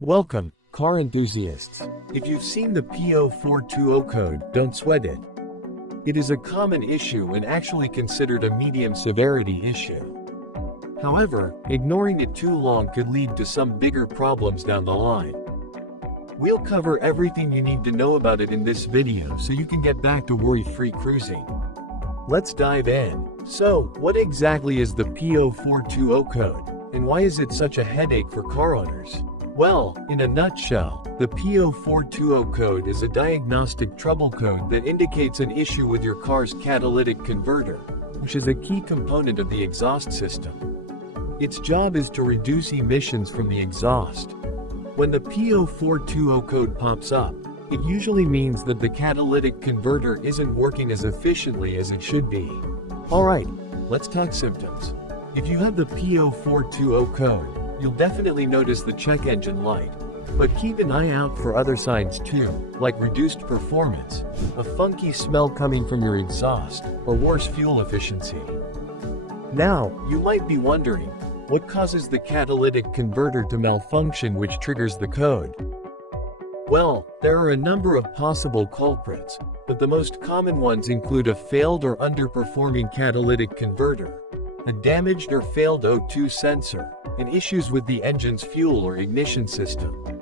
Welcome, car enthusiasts. If you've seen the P0420 code, don't sweat it. It is a common issue and actually considered a medium severity issue. However, ignoring it too long could lead to some bigger problems down the line. We'll cover everything you need to know about it in this video so you can get back to worry-free cruising. Let's dive in. So, what exactly is the P0420 code, and why is it such a headache for car owners? Well, in a nutshell, the P0420 code is a diagnostic trouble code that indicates an issue with your car's catalytic converter, which is a key component of the exhaust system. Its job is to reduce emissions from the exhaust. When the P0420 code pops up, it usually means that the catalytic converter isn't working as efficiently as it should be. Alright, let's talk symptoms. If you have the P0420 code, you'll definitely notice the check engine light. But keep an eye out for other signs too, like reduced performance, a funky smell coming from your exhaust, or worse fuel efficiency. Now, you might be wondering, what causes the catalytic converter to malfunction which triggers the code? Well, there are a number of possible culprits, but the most common ones include a failed or underperforming catalytic converter, a damaged or failed O2 sensor, and issues with the engine's fuel or ignition system.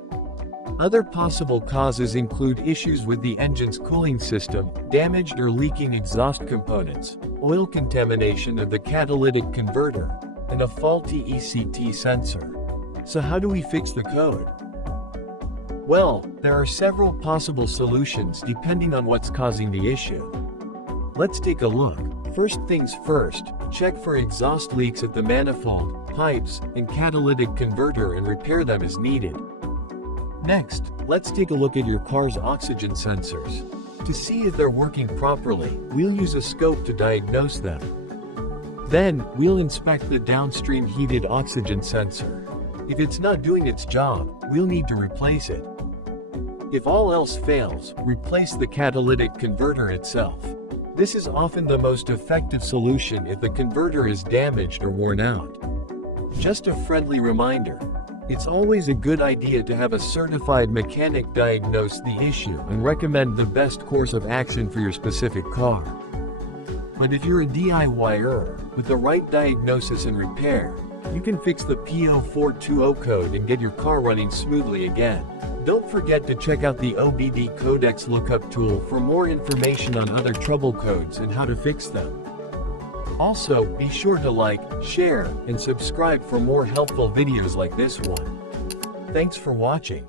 Other possible causes include issues with the engine's cooling system, damaged or leaking exhaust components, oil contamination of the catalytic converter, and a faulty ECT sensor. So how do we fix the code? Well, there are several possible solutions depending on what's causing the issue. Let's take a look. First things first, check for exhaust leaks at the manifold, pipes, and catalytic converter and repair them as needed. Next, let's take a look at your car's oxygen sensors. To see if they're working properly, we'll use a scope to diagnose them. Then, we'll inspect the downstream heated oxygen sensor. If it's not doing its job, we'll need to replace it. If all else fails, replace the catalytic converter itself. This is often the most effective solution if the converter is damaged or worn out. Just a friendly reminder, it's always a good idea to have a certified mechanic diagnose the issue and recommend the best course of action for your specific car. But if you're a DIYer, with the right diagnosis and repair, you can fix the P0420 code and get your car running smoothly again. Don't forget to check out the OBD Codex lookup tool for more information on other trouble codes and how to fix them. Also, be sure to like, share, and subscribe for more helpful videos like this one. Thanks for watching.